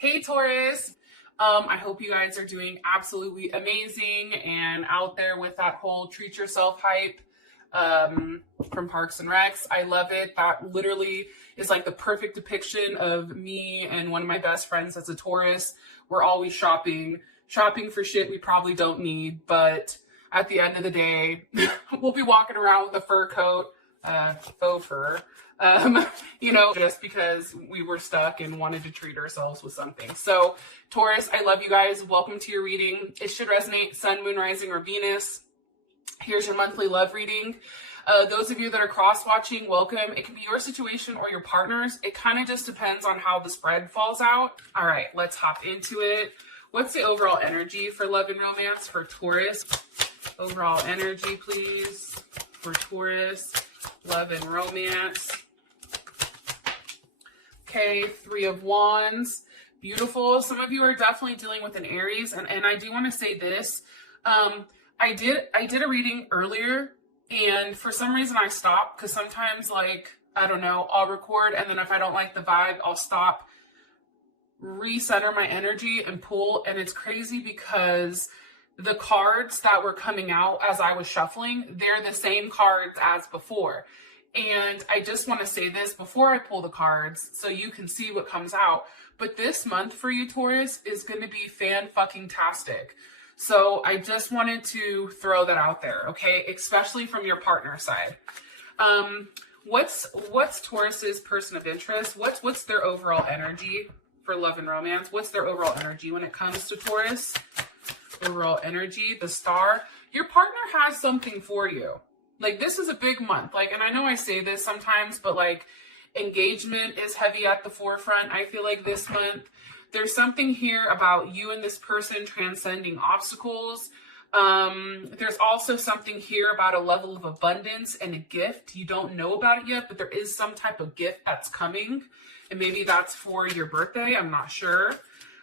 Hey Taurus, I hope you guys are doing absolutely amazing and out there with that whole treat yourself hype from Parks and Recs. I love it. That literally is like the perfect depiction of me and one of my best friends as a Taurus. We're always shopping for shit we probably don't need, but at the end of the day, we'll be walking around with a fur coat, faux fur, just because we were stuck and wanted to treat ourselves with something. So Taurus, I love you guys. Welcome to your reading. It should resonate Sun, Moon, Rising, or Venus. Here's your monthly love reading. Those of you that are cross-watching, welcome. It can be your situation or your partner's. It kind of just depends on how the spread falls out. All right, let's hop into it. What's the overall energy for love and romance for Taurus? Overall energy, please, for Taurus, love and romance. Okay, Three of Wands. Beautiful. Some of you are definitely dealing with an Aries, and I do want to say this. I did a reading earlier, and for some reason I stopped because sometimes, like, I don't know, I'll record, and then if I don't like the vibe, I'll stop, recenter my energy, and pull. And it's crazy because the cards that were coming out as I was shuffling, they're the same cards as before. And I just want to say this before I pull the cards so you can see what comes out. But this month for you, Taurus, is going to be fan-fucking-tastic. So I just wanted to throw that out there, okay? Especially from your partner side. What's Taurus's person of interest? What's their overall energy for love and romance? What's their overall energy when it comes to Taurus? Overall energy, the Star. Your partner has something for you. Like, this is a big month. Like, and I know I say this sometimes, but like, engagement is heavy at the forefront. I feel like this month, there's something here about you and this person transcending obstacles. There's also something here about a level of abundance and a gift. You don't know about it yet, but there is some type of gift that's coming. And maybe that's for your birthday. I'm not sure.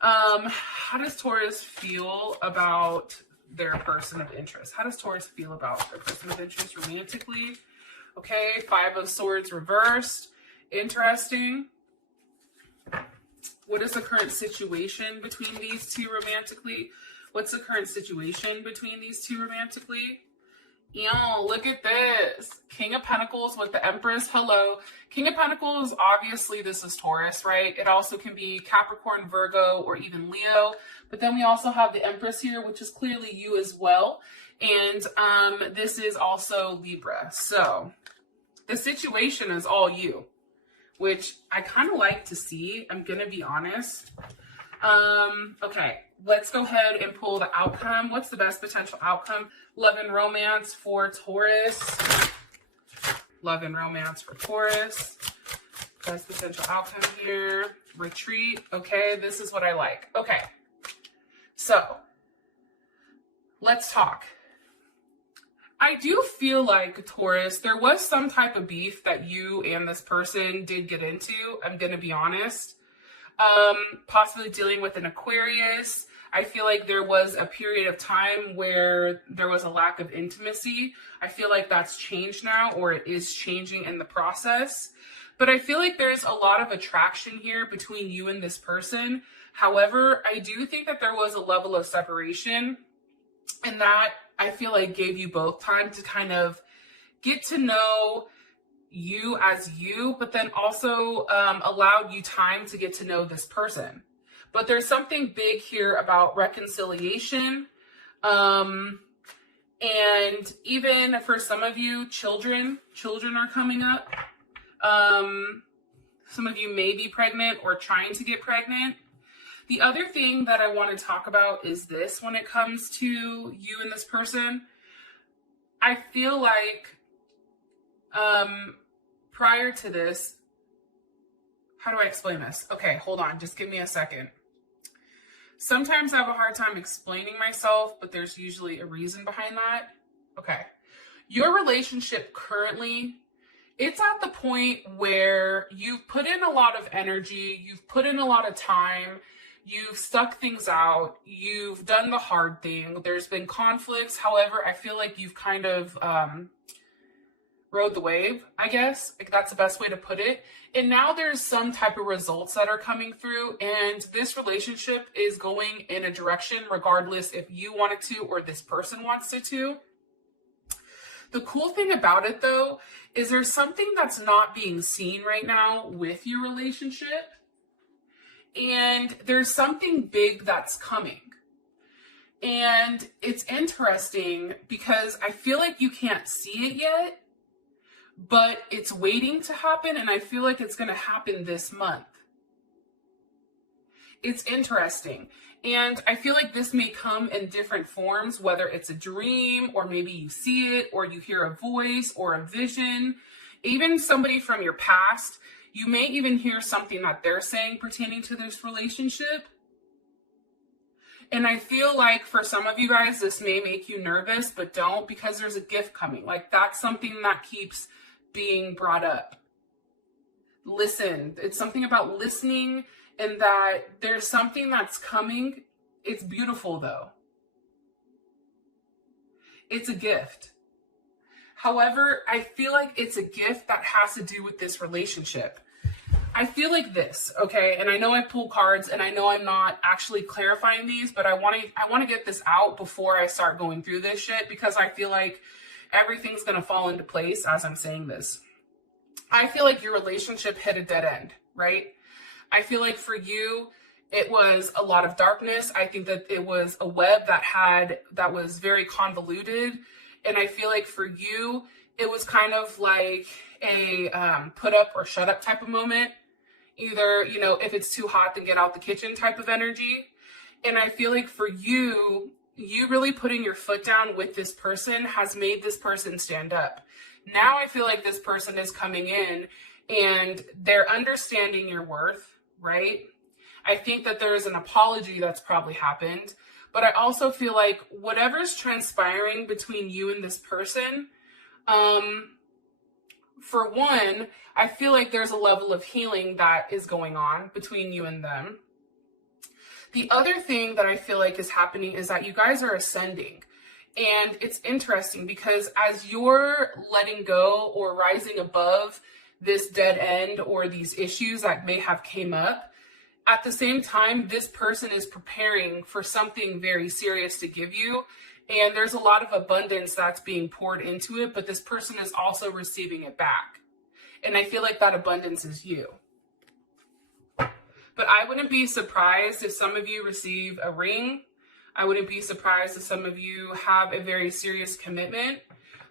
How does Taurus feel about their person of interest? How does Taurus feel about their person of interest romantically? Okay, Five of Swords reversed. Interesting. What is the current situation between these two romantically? What's the current situation between these two romantically? Yo, look at this. King of Pentacles with the Empress. Hello. King of Pentacles, obviously this is Taurus, right? It also can be Capricorn, Virgo, or even Leo. But then we also have the Empress here, which is clearly you as well. And this is also Libra. So the situation is all you, which I kind of like to see. I'm going to be honest. Okay, let's go ahead and pull the outcome. What's the best potential outcome? Love and romance for Taurus. Love and romance for Taurus. Best potential outcome here. Retreat. Okay, this is what I like. Okay, so let's talk. I do feel like, Taurus, there was some type of beef that you and this person did get into. I'm going to be honest. Possibly dealing with an Aquarius. I feel like there was a period of time where there was a lack of intimacy. I feel like that's changed now, or it is changing in the process. But I feel like there's a lot of attraction here between you and this person. However, I do think that there was a level of separation, and that I feel like gave you both time to kind of get to know you as you, but then also allowed you time to get to know this person. But there's something big here about reconciliation. And even for some of you, children are coming up. Some of you may be pregnant or trying to get pregnant. The other thing that I want to talk about is this when it comes to you and this person. I feel like prior to this, how do I explain this? Okay, hold on. Just give me a second. Sometimes I have a hard time explaining myself, but there's usually a reason behind that. Okay. Your relationship currently, it's at the point where you've put in a lot of energy, you've put in a lot of time, you've stuck things out, you've done the hard thing, there's been conflicts. However, I feel like you've kind of rode the wave, I guess. Like, that's the best way to put it. And now there's some type of results that are coming through, and this relationship is going in a direction regardless if you want it to or this person wants it to. The cool thing about it, though, is there's something that's not being seen right now with your relationship, and there's something big that's coming. And it's interesting because I feel like you can't see it yet, but it's waiting to happen, and I feel like it's going to happen this month. It's interesting. And I feel like this may come in different forms, whether it's a dream, or maybe you see it, or you hear a voice or a vision. Even somebody from your past, you may even hear something that they're saying pertaining to this relationship. And I feel like for some of you guys, this may make you nervous, but don't, because there's a gift coming. Like, that's something that keeps being brought up. Listen. It's something about listening, and that there's something that's coming. It's beautiful, though. It's a gift. However, I feel like it's a gift that has to do with this relationship. I feel like this, okay? And I know I pull cards, and I know I'm not actually clarifying these, but I want to get this out before I start going through this shit, because I feel like everything's going to fall into place as I'm saying this. I feel like your relationship hit a dead end, right? I feel like for you, it was a lot of darkness. I think that it was a web that was very convoluted. And I feel like for you, it was kind of like a put up or shut up type of moment. Either, if it's too hot, then get out the kitchen type of energy. And I feel like for you really putting your foot down with this person has made this person stand up. Now I feel like this person is coming in and they're understanding your worth, right? I think that there's an apology that's probably happened, but I also feel like whatever's transpiring between you and this person, for one, I feel like there's a level of healing that is going on between you and them. The other thing that I feel like is happening is that you guys are ascending. And it's interesting because as you're letting go or rising above this dead end or these issues that may have came up, at the same time, this person is preparing for something very serious to give you. And there's a lot of abundance that's being poured into it, but this person is also receiving it back. And I feel like that abundance is you. But I wouldn't be surprised if some of you receive a ring. I wouldn't be surprised if some of you have a very serious commitment.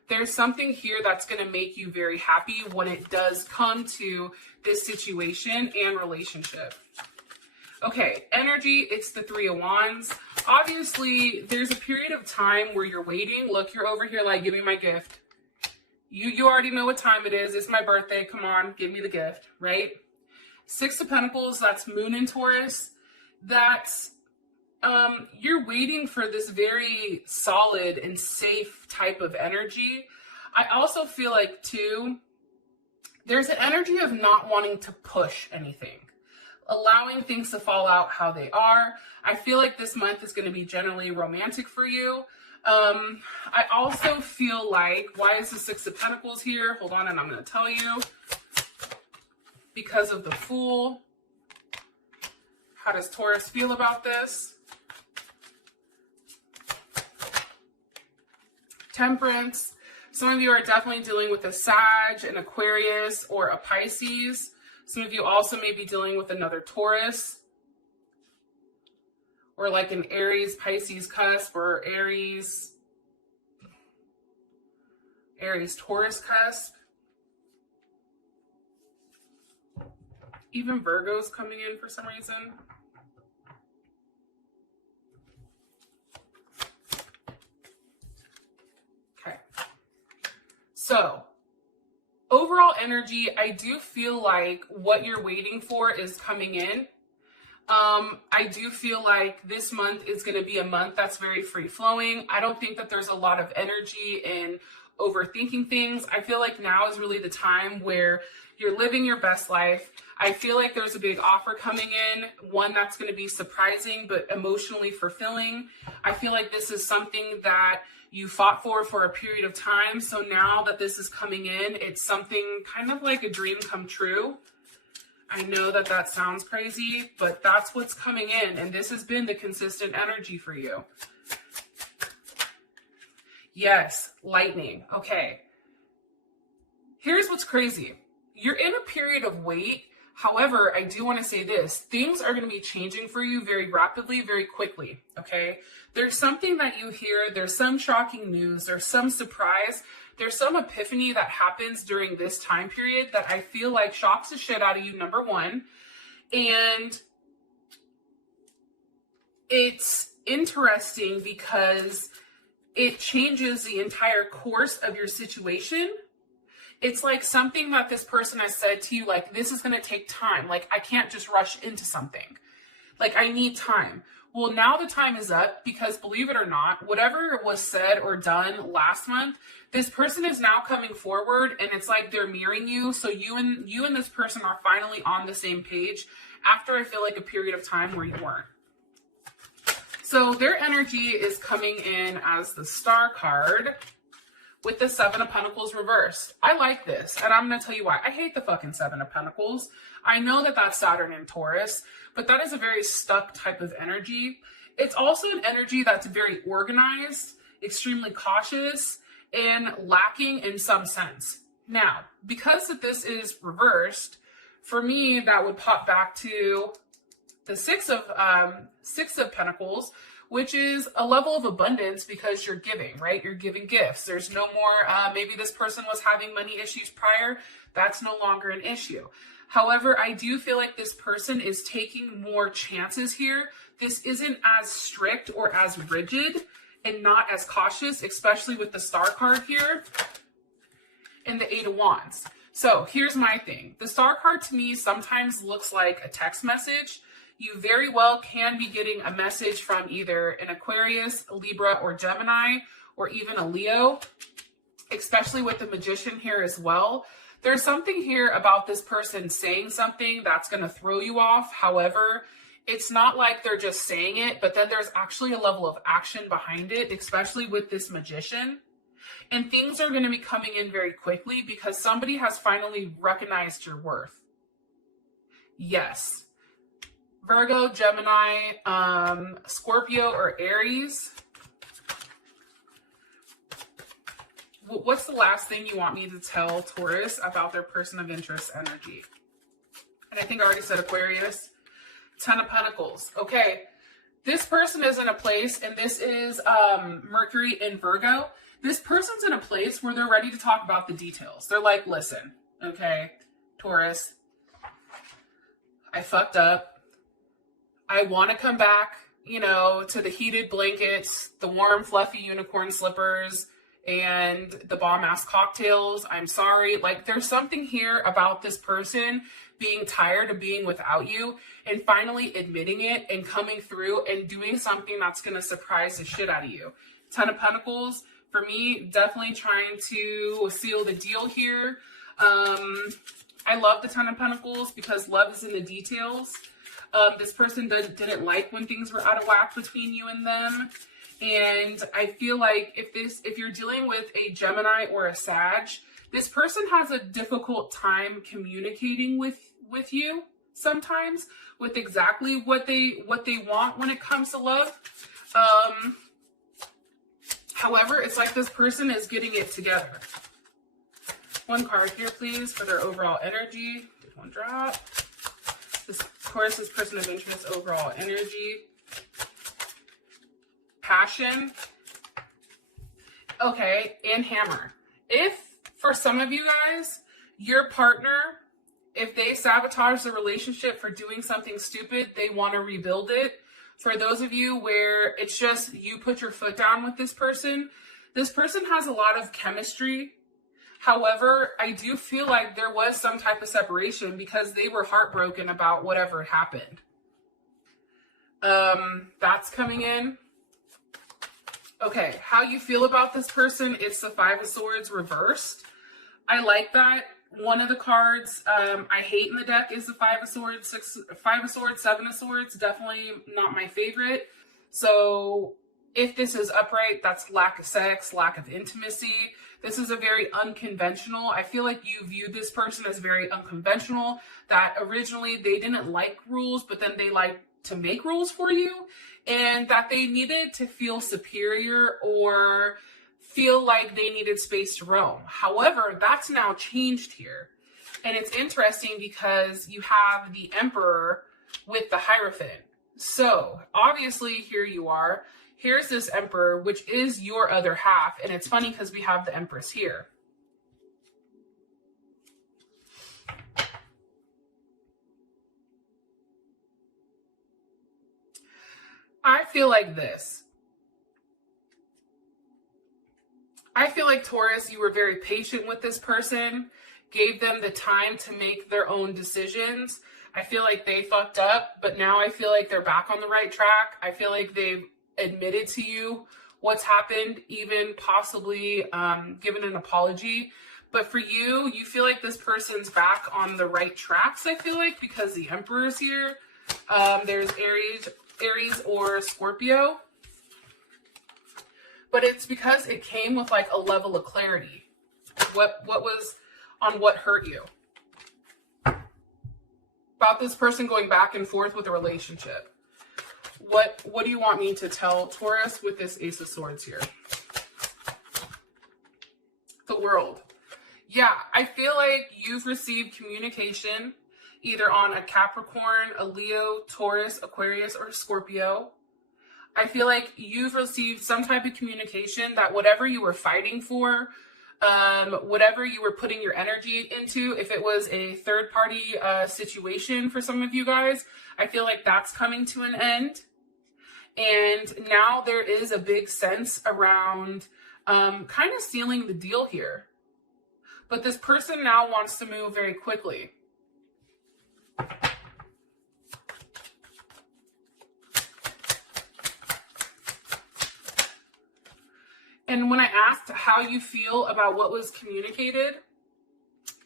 There's something here that's going to make you very happy when it does come to this situation and relationship. Okay, energy, it's the Three of Wands. Obviously, there's a period of time where you're waiting. Look, you're over here like, give me my gift. You already know what time it is. It's my birthday. Come on, give me the gift, right? Six of Pentacles, that's Moon in Taurus. That's, you're waiting for this very solid and safe type of energy. I also feel like, too, there's an energy of not wanting to push anything, allowing things to fall out how they are. I feel like this month is going to be generally romantic for you. I also feel like, why is the Six of Pentacles here? Hold on, and I'm going to tell you. Because of the Fool. How does Taurus feel about this? Temperance. Some of you are definitely dealing with a Sag, an Aquarius, or a Pisces. Some of you also may be dealing with another Taurus, or like an Aries, Pisces cusp, or Aries, Taurus cusp. Even Virgo's coming in for some reason. Okay. So, overall energy, I do feel like what you're waiting for is coming in. I do feel like this month is going to be a month that's very free flowing. I don't think that there's a lot of energy in overthinking things. I feel like now is really the time where you're living your best life. I feel like there's a big offer coming in, one that's going to be surprising but emotionally fulfilling. I feel like this is something that you fought for a period of time. So now that this is coming in, it's something kind of like a dream come true. I know that that sounds crazy, but that's what's coming in. And this has been the consistent energy for you. Yes, lightning. Okay. Here's what's crazy. You're in a period of wait. However, I do want to say this. Things are going to be changing for you very rapidly, very quickly. Okay. There's something that you hear. There's some shocking news. There's some surprise. There's some epiphany that happens during this time period that I feel like shocks the shit out of you, number one. And it's interesting because it changes the entire course of your situation. It's like something that this person has said to you, like, this is going to take time. Like, I can't just rush into something. Like, I need time. Well, now the time is up because, believe it or not, whatever was said or done last month, this person is now coming forward and it's like they're mirroring you. So you and this person are finally on the same page after I feel like a period of time where you weren't. So their energy is coming in as the Star card with the Seven of Pentacles reversed. I like this, and I'm going to tell you why. I hate the fucking Seven of Pentacles. I know that that's Saturn and Taurus, but that is a very stuck type of energy. It's also an energy that's very organized, extremely cautious, and lacking in some sense. Now, because that this is reversed, for me, that would pop back to the Six of Pentacles, which is a level of abundance because you're giving, right? You're giving gifts. There's no more, maybe this person was having money issues prior. That's no longer an issue. However, I do feel like this person is taking more chances here. This isn't as strict or as rigid and not as cautious, especially with the Star card here and the Eight of Wands. So here's my thing. The Star card to me sometimes looks like a text message. You very well can be getting a message from either an Aquarius, a Libra, or Gemini, or even a Leo, especially with the Magician here as well. There's something here about this person saying something that's going to throw you off. However, it's not like they're just saying it, but then there's actually a level of action behind it, especially with this Magician. And things are going to be coming in very quickly because somebody has finally recognized your worth. Yes. Virgo, Gemini, Scorpio, or Aries. What's the last thing you want me to tell Taurus about their person of interest energy? And I think I already said Aquarius. Ten of Pentacles. Okay. This person is in a place, and this is Mercury in Virgo. This person's in a place where they're ready to talk about the details. They're like, listen, okay, Taurus, I fucked up. I want to come back, you know, to the heated blankets, the warm, fluffy unicorn slippers, and the bomb-ass cocktails. I'm sorry. Like, there's something here about this person being tired of being without you and finally admitting it and coming through and doing something that's going to surprise the shit out of you. Ten of Pentacles, for me, definitely trying to seal the deal here. I love the Ten of Pentacles because love is in the details. This person didn't like when things were out of whack between you and them. And I feel like if you're dealing with a Gemini or a Sag, this person has a difficult time communicating with you sometimes with exactly what they want when it comes to love. However, it's like this person is getting it together. One card here, please, for their overall energy. Did one drop? This, of course, this person of interest, overall energy. Passion. Okay, and Hammer. If, for some of you guys, your partner, if they sabotage the relationship for doing something stupid, they want to rebuild it. For those of you where it's just you put your foot down with this person has a lot of chemistry. However, I do feel like there was some type of separation because they were heartbroken about whatever happened. That's coming in. Okay, how you feel about this person, it's the Five of Swords reversed. I like that. One of the cards I hate in the deck is the Five of Swords, Seven of Swords. Definitely not my favorite. So if this is upright, that's lack of sex, lack of intimacy. This is a very unconventional. I feel like you viewed this person as very unconventional, that originally they didn't like rules, but then they like to make rules for you, and that they needed to feel superior or feel like they needed space to roam. However, that's now changed here. And it's interesting because you have the Emperor with the Hierophant. So obviously here you are. Here's this Emperor, which is your other half. And it's funny because we have the Empress here. I feel like this. I feel like, Taurus, you were very patient with this person, gave them the time to make their own decisions. I feel like they fucked up, but now I feel like they're back on the right track. I feel like they've admitted to you what's happened, even possibly given an apology. But for you, you feel like this person's back on the right tracks, I feel like, because the Emperor's here. There's Aries or Scorpio. But it's because it came with like a level of clarity. What was on what hurt you? About this person going back and forth with a relationship. What do you want me to tell Taurus with this Ace of Swords here? The World. Yeah, I feel like you've received communication either on a Capricorn, a Leo, Taurus, Aquarius, or Scorpio. I feel like you've received some type of communication that whatever you were fighting for, whatever you were putting your energy into, if it was a third-party situation for some of you guys, I feel like that's coming to an end. And now there is a big sense around kind of sealing the deal here. But this person now wants to move very quickly. And when I asked how you feel about what was communicated,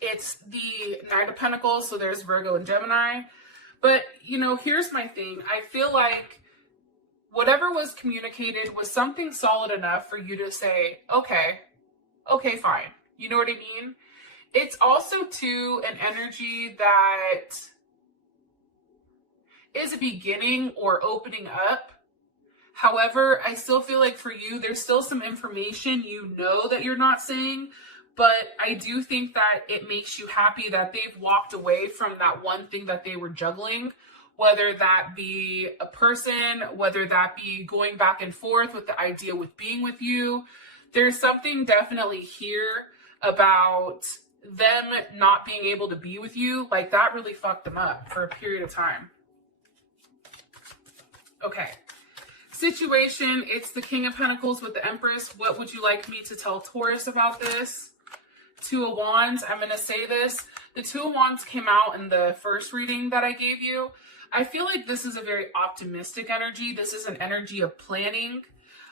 it's the Knight of Pentacles, so there's Virgo and Gemini. But, you know, here's my thing. I feel like whatever was communicated was something solid enough for you to say, okay, fine. You know what I mean? It's also, too, an energy that is a beginning or opening up. However, I still feel like for you, there's still some information you know that you're not saying, but I do think that it makes you happy that they've walked away from that one thing that they were juggling, whether that be a person, whether that be going back and forth with the idea with being with you. There's something definitely here about them not being able to be with you. Like, that really fucked them up for a period of time. Okay. Situation, it's the King of Pentacles with the Empress. What would you like me to tell Taurus about this? Two of Wands. I'm going to say this. The Two of Wands came out in the first reading that I gave you. I feel like this is a very optimistic energy. This is an energy of planning.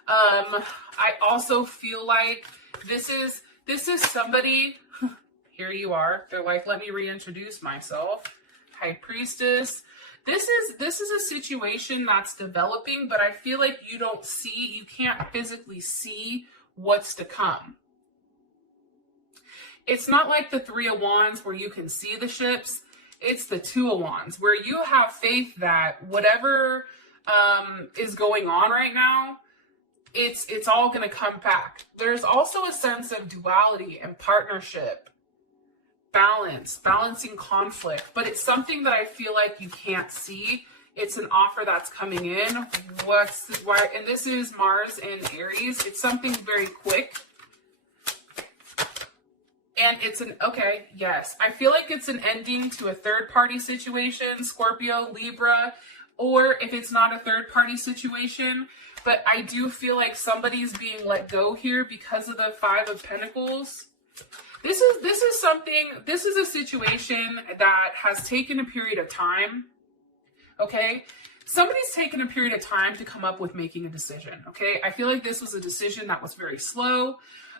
I also feel like this is somebody. Here you are. They're like, let me reintroduce myself. High Priestess. This is a situation that's developing, but I feel like you can't physically see what's to come. It's not like the Three of Wands where you can see the ships. It's the Two of Wands where you have faith that whatever is going on right now, it's all going to come back. There's also a sense of duality and partnership. Balancing conflict, but it's something that I feel like you can't see. It's an offer that's coming in. And this is Mars and Aries. It's something very quick. And it's yes. I feel like it's an ending to a third-party situation, Scorpio, Libra, or if it's not a third-party situation, but I do feel like somebody's being let go here because of the Five of Pentacles. This is a situation that has taken a period of time, okay? somebody's taken a period of time to come up with making a decision, okay? I feel like this was a decision that was very slow.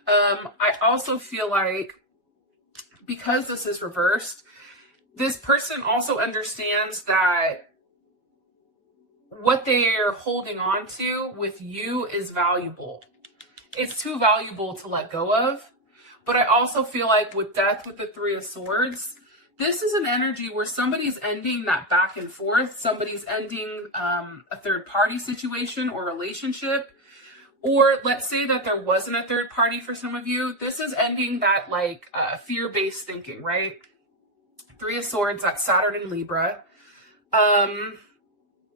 I also feel like because this is reversed, this person also understands that what they're holding on to with you is valuable. It's too valuable to let go of. But I also feel like with death, with the Three of Swords, this is an energy where somebody's ending that back and forth. Somebody's ending a third party situation or relationship. Or let's say that there wasn't a third party for some of you. This is ending that like fear-based thinking, right? Three of Swords, that's Saturn and Libra.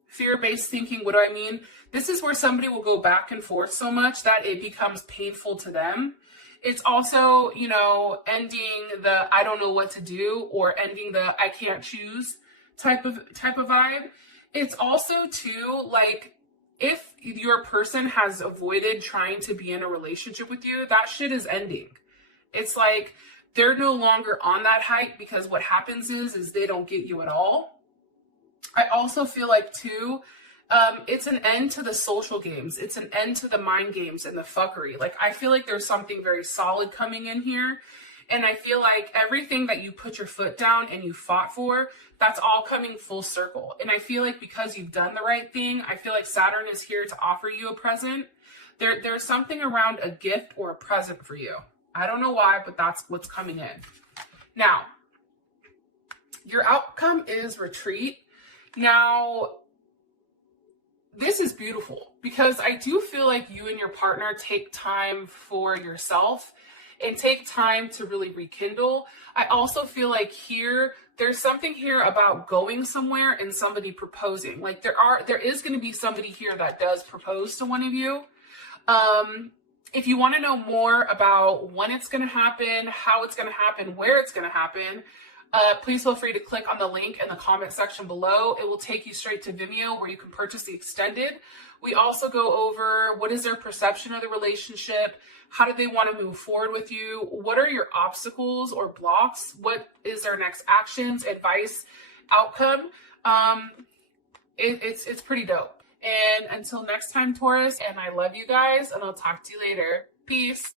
Fear-based thinking, what do I mean? This is where somebody will go back and forth so much that it becomes painful to them. It's also, you know, ending the I don't know what to do or ending the I can't choose type of vibe. It's also too like if your person has avoided trying to be in a relationship with you, that shit is ending. It's like they're no longer on that hype because what happens is they don't get you at all. I also feel like too, it's an end to the social games. It's an end to the mind games and the fuckery. Like, I feel like there's something very solid coming in here. And I feel like everything that you put your foot down and you fought for, that's all coming full circle. And I feel like because you've done the right thing, I feel like Saturn is here to offer you a present. There's something around a gift or a present for you. I don't know why, but that's what's coming in. Now, your outcome is retreat. Now, this is beautiful because I do feel like you and your partner take time for yourself and take time to really rekindle. I also feel like there's something here about going somewhere and somebody proposing. Like there is going to be somebody here that does propose to one of you. If you want to know more about when it's going to happen, how it's going to happen, where it's going to happen, please feel free to click on the link in the comment section below. It will take you straight to Vimeo where you can purchase the extended. We also go over what is their perception of the relationship, how do they want to move forward with you, what are your obstacles or blocks, what is their next actions, advice, outcome. It's pretty dope. And until next time, Taurus, and I love you guys, and I'll talk to you later. Peace.